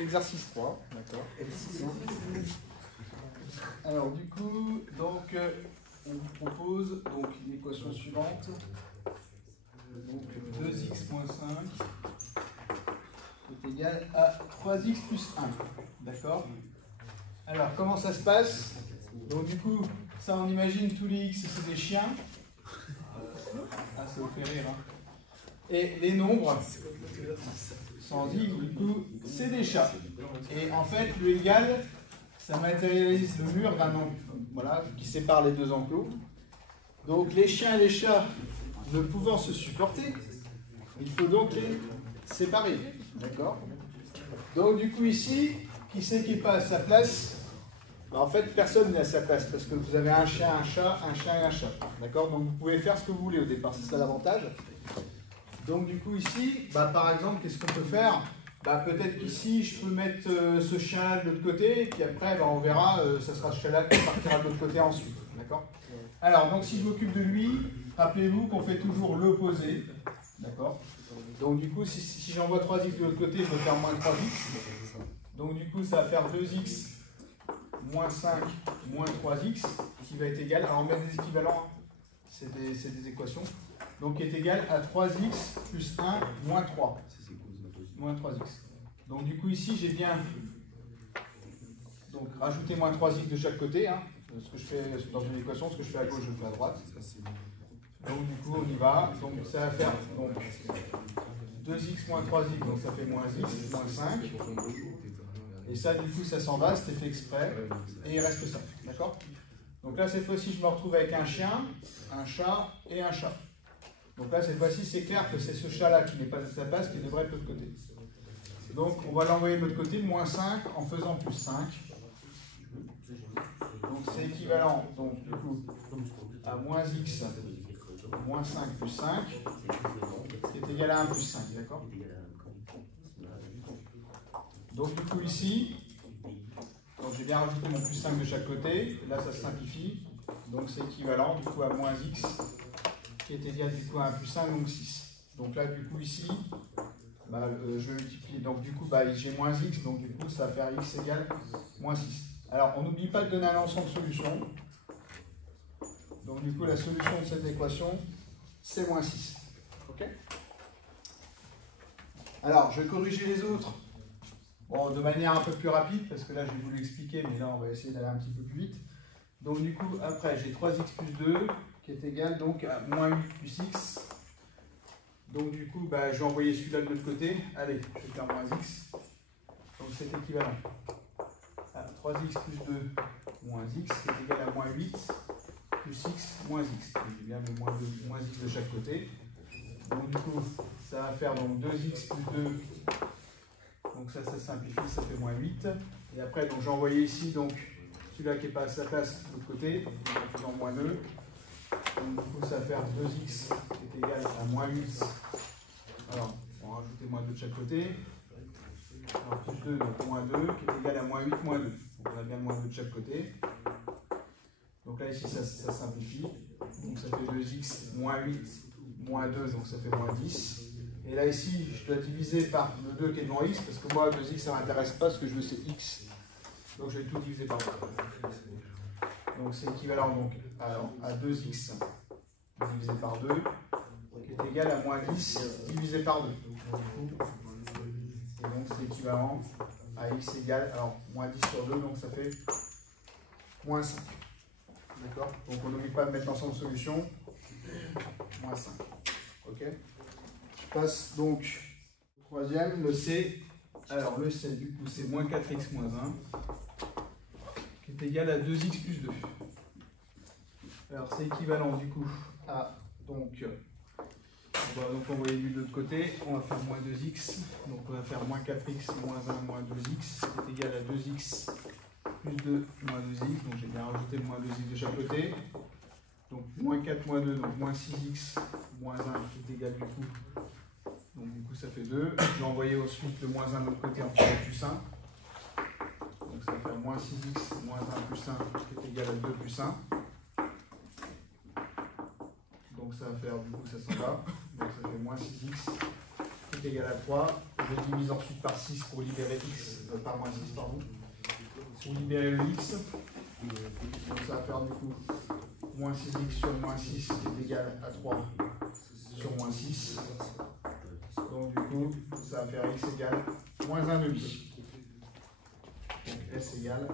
exercice 3, d'accord. Alors du coup, donc, on vous propose donc l'équation suivante. Donc 2x moins 5 est égal à 3x plus 1. D'accord. Alors comment ça se passe? Donc du coup, ça on imagine tous les x c'est des chiens. Ah, ça vous fait rire. Hein. Et les nombres, sans i, du coup, c'est des chats. Et en fait, le égal, ça matérialise le mur d'un enclos, voilà, qui sépare les deux enclos. Donc les chiens et les chats ne pouvant se supporter, il faut donc les séparer. D'accord? Donc du coup ici, qui c'est qui n'est pas à sa place? En fait, personne n'est à sa place parce que vous avez un chien, un chat, un chien et un chat. D'accord? Donc vous pouvez faire ce que vous voulez au départ, c'est ça l'avantage. Donc du coup ici, par exemple, qu'est-ce qu'on peut faire? Peut-être qu'ici, je peux mettre ce chien-là de l'autre côté, et puis après, on verra, ça sera ce chien-là qui partira de l'autre côté ensuite. D'accord? Alors, donc si je m'occupe de lui, rappelez-vous qu'on fait toujours l'opposé. D'accord? Donc du coup, si j'envoie 3x de l'autre côté, je vais faire moins 3x. Donc du coup, ça va faire 2x moins 5 moins 3x, qui va être égal, alors on met des équivalents, c'est des équations, donc qui est égal à 3x plus 1 moins 3. Moins 3x. Donc du coup ici j'ai bien donc rajouter moins 3x de chaque côté, hein, ce que je fais dans une équation, ce que je fais à gauche je le fais à droite. Donc du coup on y va, donc ça va faire donc 2x moins 3x, donc ça fait moins x, moins 5. Et ça du coup ça s'en va, c'était fait exprès, et il reste ça, d'accord? Donc là cette fois-ci je me retrouve avec un chien, un chat et un chat. Donc là cette fois-ci c'est clair que c'est ce chat-là qui n'est pas à sa place qui devrait être de l'autre côté. Donc on va l'envoyer de l'autre côté, moins 5 en faisant plus 5. Donc c'est équivalent donc, du coup, à moins x moins 5 plus 5, qui est égal à 1 plus 5, d'accord? Donc du coup ici, j'ai bien rajouté mon plus 5 de chaque côté, là ça se simplifie, donc c'est équivalent du coup à moins x, qui est égal du coup à 1 plus 5, donc 6. Donc là du coup ici, je multiplie, donc du coup j'ai moins x, donc du coup ça va faire x égale moins 6. Alors on n'oublie pas de donner un ensemble de solutions, donc du coup la solution de cette équation c'est moins 6. Ok? Alors je vais corriger les autres. Bon, de manière un peu plus rapide, parce que là je vais vous l'expliquer, mais là on va essayer d'aller un petit peu plus vite. Donc du coup, après j'ai 3x plus 2, qui est égal donc à moins 8 plus x. Donc du coup, je vais envoyer celui-là de l'autre côté. Allez, je vais faire moins x. Donc c'est équivalent à 3x plus 2 moins x, qui est égal à moins 8 plus x moins x. J'ai bien mis moins x de chaque côté. Donc du coup, ça va faire donc 2x plus 2. Donc ça simplifie, ça fait moins 8. Et après, j'ai envoyé ici donc celui-là qui n'est pas à sa place de l'autre côté, en faisant moins 2. Donc du coup, ça va faire 2x qui est égal à moins 8. Alors, on va rajouter moins 2 de chaque côté. Alors plus 2, donc moins 2, qui est égal à moins 8, moins 2. Donc on a bien moins 2 de chaque côté. Donc là, ici, ça simplifie. Donc ça fait 2x moins 8, moins 2, donc ça fait moins 10. Et là, ici, je dois diviser par le 2 qui est devant x, parce que moi, 2x, ça ne m'intéresse pas, ce que je veux, c'est x. Donc, je vais tout diviser par 2. Donc, c'est équivalent donc, à 2x divisé par 2, qui est égal à moins 10 divisé par 2. Et donc, c'est équivalent à x égale, alors, moins 10 sur 2, donc ça fait moins 5. D'accord? Donc, on n'oublie pas de mettre l'ensemble de solutions. Moins 5. Ok? Passe donc au troisième, le C. Alors le C du coup c'est moins 4x moins 1 qui est égal à 2x plus 2. Alors c'est équivalent du coup à donc on va donc envoyer lui de l'autre côté, on va faire moins 2x, donc on va faire moins 4x moins 1 moins 2x qui est égal à 2x plus 2 moins 2x, donc j'ai bien rajouté le moins 2x de chaque côté. Donc moins 4 moins 2, donc moins 6x moins 1 qui est égal du coup. Donc du coup ça fait 2. Je vais envoyer ensuite le moins 1 de l'autre côté en faisant plus 1. Donc ça va faire moins 6x moins 1 plus 1 qui est égal à 2 plus 1. Donc ça va faire du coup ça s'en va. Donc ça fait moins 6x qui est égal à 3. Je divise ensuite par 6 pour libérer x, par moins 6, pardon. Pour libérer le x. Donc ça va faire du coup moins 6x sur moins 6 qui est égal à 3 sur moins 6. Donc du coup, ça va faire x égale moins 1 demi. Donc s égale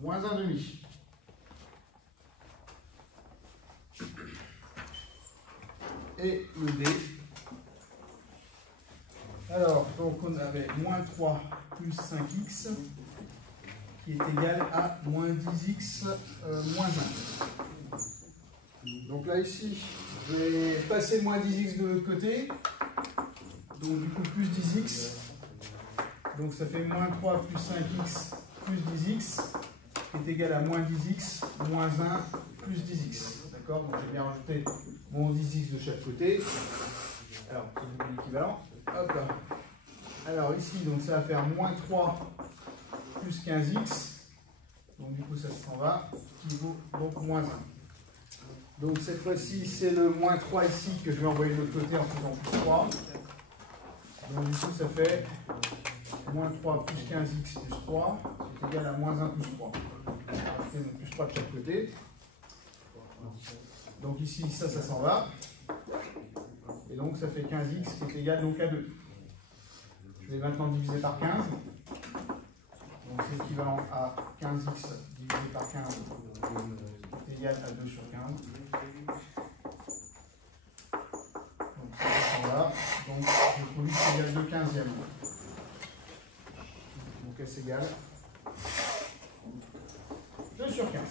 moins 1 demi. Et le d. Alors, donc on avait moins 3 plus 5x qui est égal à moins 10x moins 1. Donc là ici, je vais passer moins 10x de l'autre côté. Donc du coup plus 10x. Donc ça fait moins 3 plus 5x plus 10x qui est égal à moins 10x moins 1 plus 10x. D'accord? Donc j'ai bien rajouté mon 10x de chaque côté. Alors, c'est l'équivalent. Hop là. Alors ici, donc ça va faire moins 3 plus 15x. Donc du coup, ça s'en va, qui vaut donc moins 1. Donc cette fois-ci, c'est le moins 3 ici que je vais envoyer de l'autre côté en faisant plus 3. Donc du coup, ça fait moins 3 plus 15x plus 3, c'est égal à moins 1 plus 3. C'est donc plus 3 de chaque côté. Donc ici, ça s'en va. Et donc ça fait 15x qui est égal donc à 2. Je vais maintenant diviser par 15. Donc c'est équivalent à 15x divisé par 15 qui est égal à 2 sur 15. Donc ça s'en va. Donc je trouve x égale 2 15e. Donc s égale 2 sur 15.